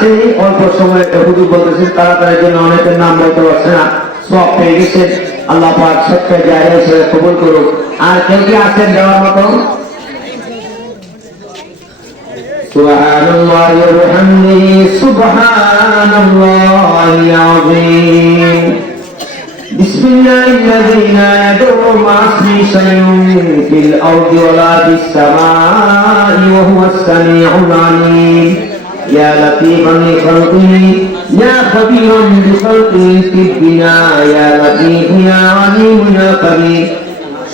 আসছে অল্প সময় হুজুর বলতেছেন তাড়াতাড়ি জন্য অনেকের নাম বলতে পারছে না, সব পেয়ে গেছেন। আল্লাহ পাক সবটা জায়গা হিসেবে কবুল করুক। আর কেউ কি আছেন দেওয়ার মতো? সুবহানাল্লাহি ওয়া বিহামদিহি সুবহানাল্লাহিল আযীম। বিসমিল্লাহিল্লাযী লা ইয়াদুররু মা ইসমিহি শাইউন ফিল আরদি ওয়া লা ফিস সামাই ওয়া হুয়াস সামিউল আলীম। ইয়া লাতীফান লিখালকিহি ইয়া খাবীরান বিখালকিহি ফিদ দুনিয়া ইয়া লাতীফ ইয়া আলীম ইয়া খাবীর।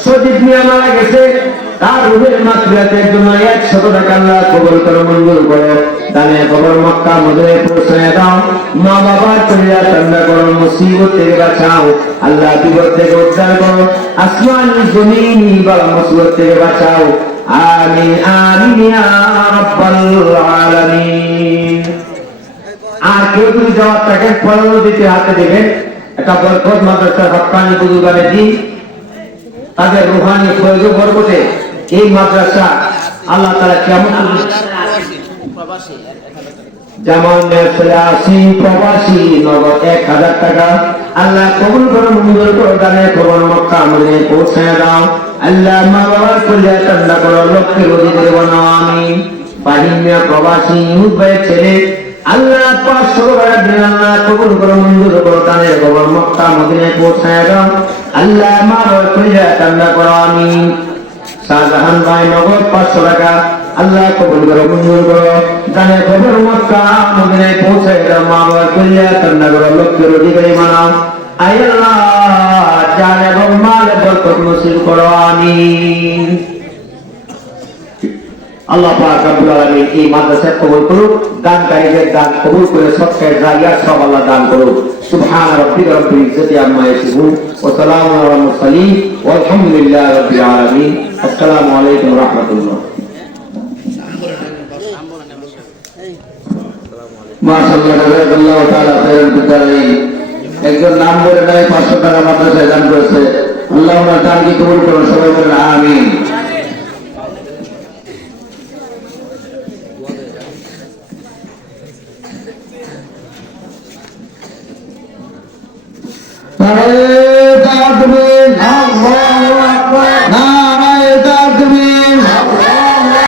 সজিদ মিয়া মারা গেছে, তার রূহের মাগফিরাতের জন্য 100 টাকা আল্লাহ কবুল করে মঞ্জুর করো। দানে কবর মক্কা মদিনায় পৌঁছায় দাও। মা বাবার কলিজা ঠান্ডা করো, মুসিবত থেকে বাঁচাও আল্লাহ, বিপদ থেকে উদ্ধার করো, আসমান জমিন বালা মুসিবত থেকে বাঁচাও। আমিন আমিন ইয়া রাব্বাল আলামিন। আর কেউ যদি জবাব থাকেন 15 দিতে হাতে দেবেন। একটা বরকত মাদ্রাসার হক্কানি বুজুর্গানে দিন, তাদের রুহানি প্রয়োজন বরকতে এই মাদ্রাসা আল্লাহ তাআলা কেমন জামাল আসি প্রবাসী নগদ 1000 টাকা আল্লাহ কবুল করে মঞ্জুর করে। দানে খবর মক্কা মদিনায় পৌঁছায় দাও আল্লাহ। মা বাবার কলিজা ঠান্ডা করো, লক্ষ্যের অধিকারী বানাও আমিন। বাহিনীয় প্রবাসী উদ্ভয়ের ছেলে আল্লাহ 500 টাকা দিন আল্লাহ কবুল করে মঞ্জুর করো। দানে খবর মক্কা মদিনায় পৌঁছায় দাও আল্লাহ। মা বাবার কলিজা ঠান্ডা করো আমিন। শাহজাহান ভাই নগদ 500 টাকা আল্লাহ কবুল করো মঞ্জুর করো। দানে খবর মক্কা মদিনায় পৌঁছায় দাও। মা বাবার কলিজা ঠান্ডা করো, লক্ষ্যের অধিকারী বানাও আয় আল্লাহ। জান এবং মালে বরকত নসিব করো আমিন। আল্লাহ পাক রব্বুল আলামিন এই মাদ্রাসা কবুল করুক, দানকারীদের দান কবুল করে সবকে জায়গা সব আল্লাহ দান করুক। সুবহান রাব্বিকা রাব্বিল ইজ্জাতি আম্মা ইয়াসিফুন ওয়া সালামুন আলাল মুরসালিন ওয়া আলহামদুলিল্লাহি রাব্বিল আলামিন। আসসালামু আলাইকুম ওয়া রাহমাতুল্লাহ। মাশাআল্লাহ জাযাকাল্লাহু তাআলা খায়রাল বিদারাইন। একজন নাম বলে নাই 500 টাকা মাদ্রাসায় দান করেছে। আল্লাহ ওনার দানকে কবুল করুন, সবাই বলেন আমিন। তাহলে তাকবীর, আল্লাহু আকবার।